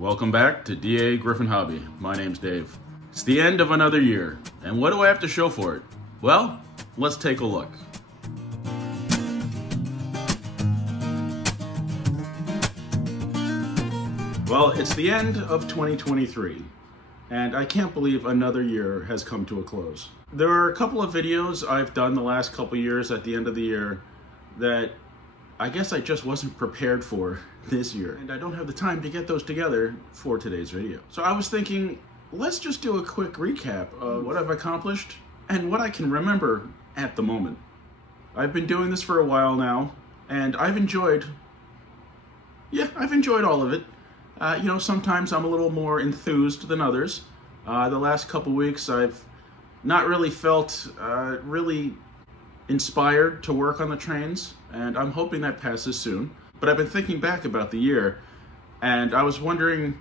Welcome back to DAGryffyn Hobby. My name's Dave. It's the end of another year, and what do I have to show for it? Well, let's take a look. Well, it's the end of 2023, and I can't believe another year has come to a close. There are a couple of videos I've done the last couple years at the end of the year that I guess I just wasn't prepared for this year, and I don't have the time to get those together for today's video. So I was thinking, let's just do a quick recap of what I've accomplished and what I can remember at the moment. I've been doing this for a while now, and I've enjoyed all of it. Sometimes I'm a little more enthused than others. The last couple weeks I've not really felt really inspired to work on the trains, and I'm hoping that passes soon. But I've been thinking back about the year, and I was wondering,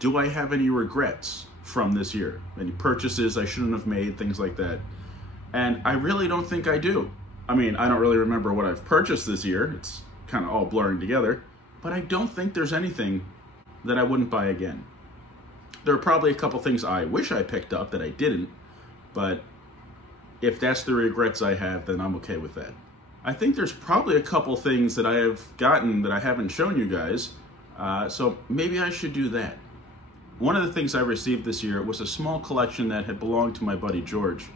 do I have any regrets from this year? Any purchases I shouldn't have made, things like that. And I really don't think I do. I mean, I don't really remember what I've purchased this year. It's kind of all blurring together. But I don't think there's anything that I wouldn't buy again. There are probably a couple things I wish I picked up that I didn't, but if that's the regrets I have, then I'm okay with that. I think there's probably a couple things that I have gotten that I haven't shown you guys, so maybe I should do that. One of the things I received this year was a small collection that had belonged to my buddy George.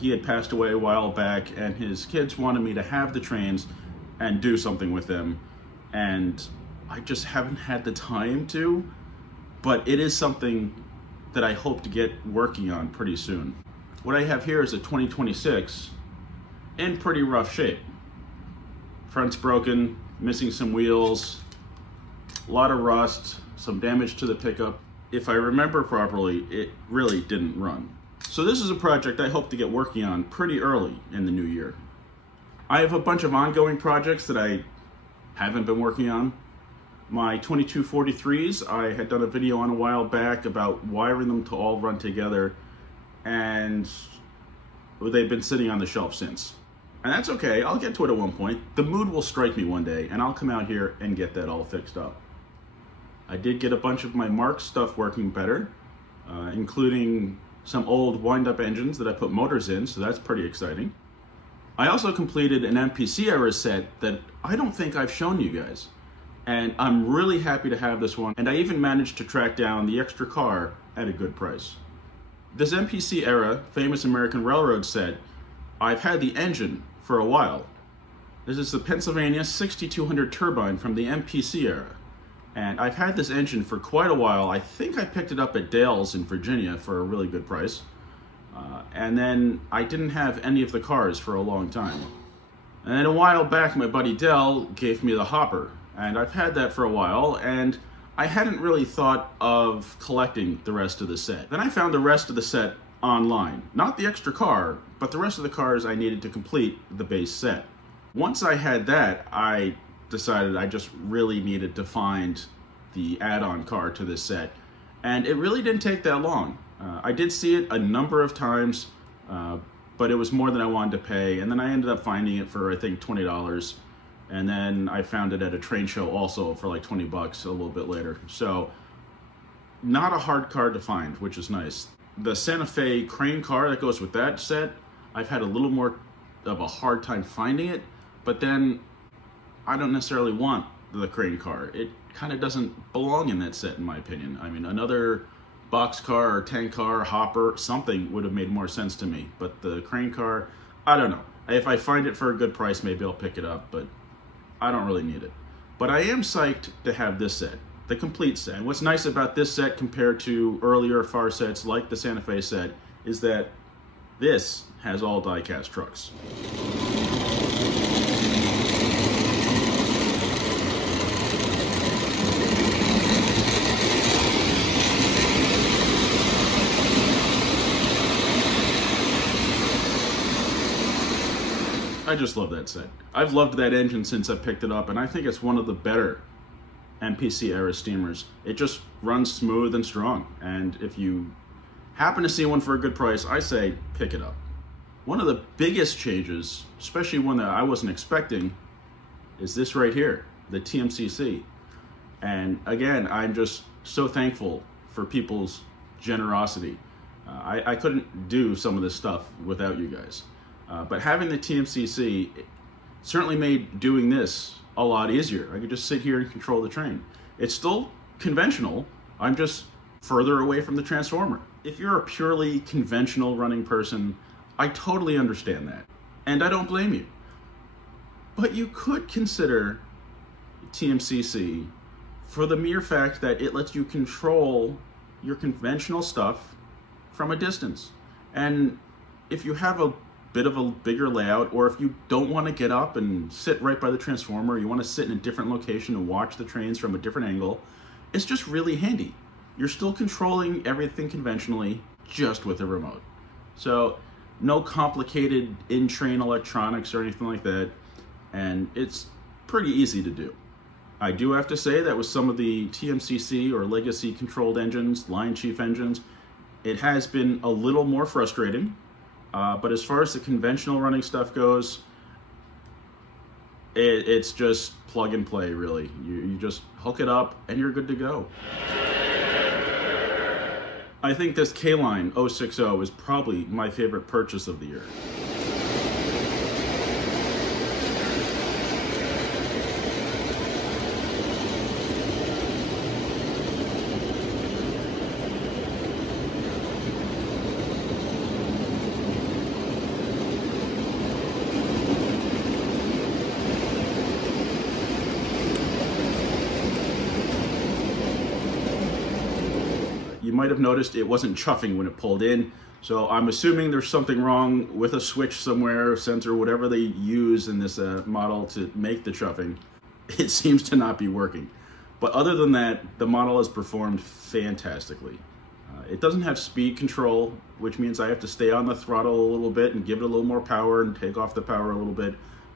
He had passed away a while back, and his kids wanted me to have the trains and do something with them, and I just haven't had the time to, but it is something that I hope to get working on pretty soon. What I have here is a 2026 in pretty rough shape. Front's broken, missing some wheels, a lot of rust, some damage to the pickup. If I remember properly, it really didn't run. So this is a project I hope to get working on pretty early in the new year. I have a bunch of ongoing projects that I haven't been working on. My 2243s, I had done a video on a while back about wiring them to all run together, and they've been sitting on the shelf since. And that's okay, I'll get to it at one point. The mood will strike me one day, and I'll come out here and get that all fixed up. I did get a bunch of my Mark stuff working better, including some old wind-up engines that I put motors in, so that's pretty exciting. I also completed an MPC era set that I don't think I've shown you guys. And I'm really happy to have this one, and I even managed to track down the extra car at a good price. This MPC era Famous American Railroad set, I've had the engine for a while. This is the Pennsylvania 6200 turbine from the MPC era. And I've had this engine for quite a while. I think I picked it up at Dale's in Virginia for a really good price. And then I didn't have any of the cars for a long time. And then a while back, my buddy Dell gave me the hopper. And I've had that for a while, and I hadn't really thought of collecting the rest of the set. Then I found the rest of the set online. Not the extra car, but the rest of the cars I needed to complete the base set. Once I had that, I decided I just really needed to find the add-on car to this set. And it really didn't take that long. I did see it a number of times, but it was more than I wanted to pay. And then I ended up finding it for, I think, $20. And then I found it at a train show also for like 20 bucks a little bit later. So not a hard car to find, which is nice. The Santa Fe crane car that goes with that set, I've had a little more of a hard time finding it, but then I don't necessarily want the crane car. It kind of doesn't belong in that set in my opinion. I mean, another box car or tank car, hopper, something would have made more sense to me. But the crane car, I don't know. If I find it for a good price, maybe I'll pick it up, but I don't really need it. But I am psyched to have this set, the complete set. And what's nice about this set compared to earlier FAR sets like the Santa Fe set is that this has all die-cast trucks. I just love that set. I've loved that engine since I picked it up, and I think it's one of the better MPC era steamers. It just runs smooth and strong, and if you happen to see one for a good price, I say pick it up. One of the biggest changes, especially one that I wasn't expecting, is this right here, the TMCC. And again, I'm just so thankful for people's generosity. I couldn't do some of this stuff without you guys. But having the TMCC certainly made doing this a lot easier. I could just sit here and control the train. It's still conventional, I'm just further away from the transformer. If you're a purely conventional running person, I totally understand that, and I don't blame you. But you could consider TMCC for the mere fact that it lets you control your conventional stuff from a distance. And if you have a bit of a bigger layout, or if you don't want to get up and sit right by the transformer, you want to sit in a different location and watch the trains from a different angle, it's just really handy. You're still controlling everything conventionally, just with a remote. So no complicated in-train electronics or anything like that, and it's pretty easy to do. I do have to say that with some of the TMCC or legacy controlled engines, Lion Chief engines, it has been a little more frustrating. But as far as the conventional running stuff goes, it's just plug and play, really. You just hook it up and you're good to go. I think this K-Line 060 is probably my favorite purchase of the year. You might have noticed it wasn't chuffing when it pulled in, so I'm assuming there's something wrong with a switch somewhere, sensor, whatever they use in this model to make the chuffing. It seems to not be working. But other than that, the model has performed fantastically. It doesn't have speed control, which means I have to stay on the throttle a little bit and give it a little more power and take off the power a little bit,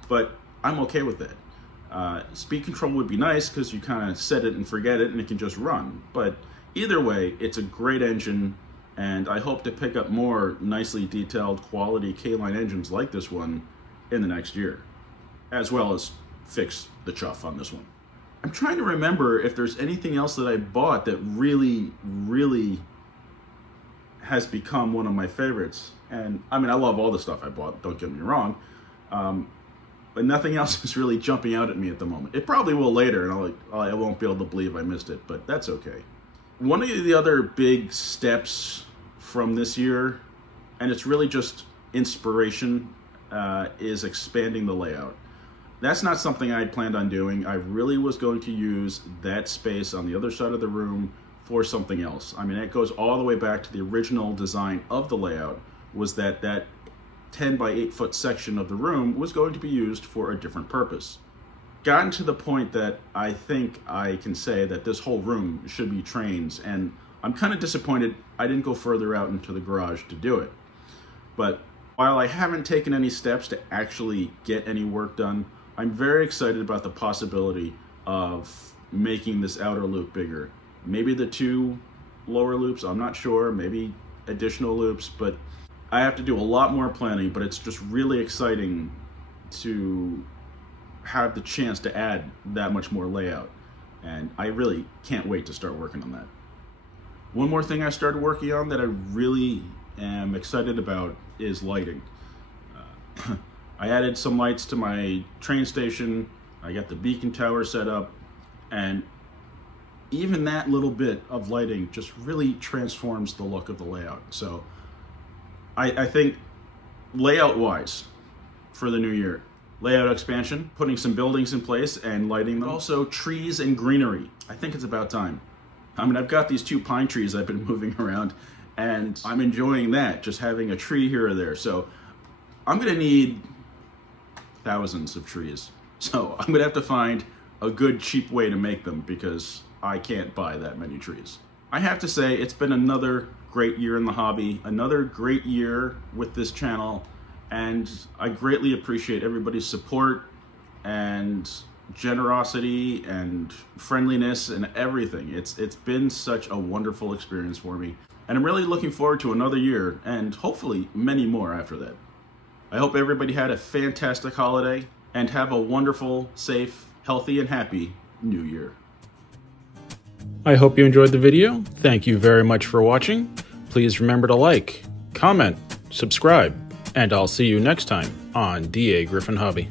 but I'm okay with that. Speed control would be nice because you kind of set it and forget it and it can just run, but either way, it's a great engine, and I hope to pick up more nicely detailed quality K-Line engines like this one in the next year, as well as fix the chuff on this one. I'm trying to remember if there's anything else that I bought that really, really has become one of my favorites. And I mean, I love all the stuff I bought, don't get me wrong, but nothing else is really jumping out at me at the moment. It probably will later, and I won't be able to believe I missed it, but that's okay. One of the other big steps from this year, and it's really just inspiration, is expanding the layout. That's not something I had planned on doing. I really was going to use that space on the other side of the room for something else. I mean, it goes all the way back to the original design of the layout, was that 10 by 8 foot section of the room was going to be used for a different purpose. Gotten to the point that I think I can say that this whole room should be trains, and I'm kind of disappointed I didn't go further out into the garage to do it. But while I haven't taken any steps to actually get any work done, I'm very excited about the possibility of making this outer loop bigger. Maybe the 2 lower loops, I'm not sure, maybe additional loops, but I have to do a lot more planning, but it's just really exciting to have the chance to add that much more layout, and I really can't wait to start working on that. One more thing I started working on that I really am excited about is lighting. I added some lights to my train station, I got the beacon tower set up, and even that little bit of lighting just really transforms the look of the layout. So I think layout wise for the new year, layout expansion, putting some buildings in place and lighting them. Also trees and greenery. I think it's about time. I mean, I've got these 2 pine trees I've been moving around, and I'm enjoying that, just having a tree here or there. So I'm gonna need thousands of trees. So I'm gonna have to find a good cheap way to make them because I can't buy that many trees. I have to say, it's been another great year in the hobby, another great year with this channel, and I greatly appreciate everybody's support and generosity and friendliness and everything. It's been such a wonderful experience for me, and I'm really looking forward to another year and hopefully many more after that. I hope everybody had a fantastic holiday and have a wonderful, safe, healthy, and happy New Year. I hope you enjoyed the video. Thank you very much for watching. Please remember to like, comment, subscribe, and I'll see you next time on DAGryffyn Hobby.